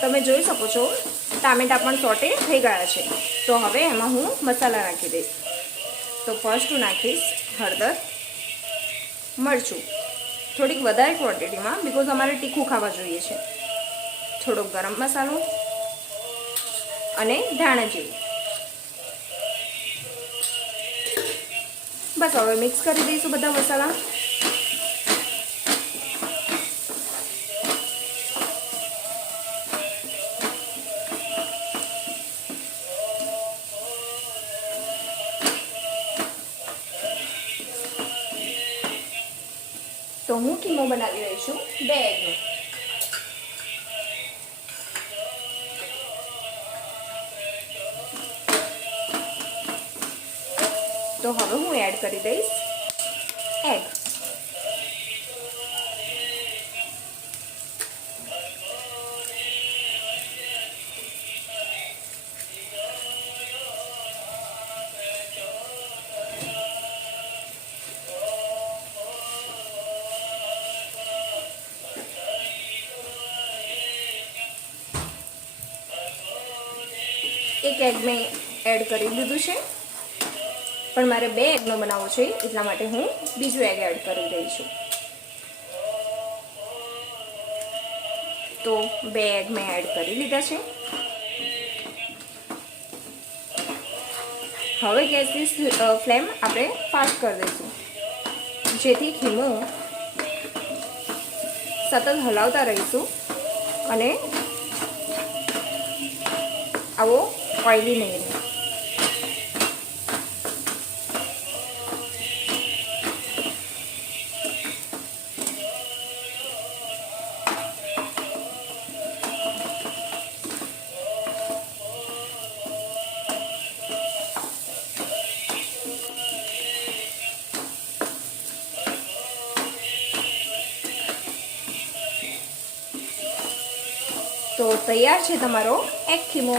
તમે જોઈ શકો છો ટામેટા પણ સોટે થઈ ગયા છે। તો હવે એમાં હું મસાલા નાખી દઈશ। તો ફર્સ્ટ હું નાખીશ હળદર, મરચું થોડીક વધારે ક્વોન્ટિટીમાં, બિકોઝ અમારે તીખું ખાવા જોઈએ છે। થોડોક ગરમ મસાલો અને ધાણા જીરું। બસ હવે મિક્સ કરી દઈશું બધા મસાલા। તો હું કીમો બનાવી રહી છું 2 એગનો। તો હવે હું એડ કરી દઈશ એગ। એક એગ મેં એડ કરી દીધું છે, પણ મારે 2 એગનો બનાવવો છે એટલા માટે હું બીજું એગ એડ કરી રહી છું। તો 2 એગ મેં એડ કરી લીધા છે। હવે ગેસની ફ્લેમ આપણે ફાસ્ટ કરી દઈશું, જેથી ખીમો સતત હલાવતા રહીશું અને આવો ઓઇલી નહીં રહે। તો તૈયાર છે તમારો એગ ખીમો।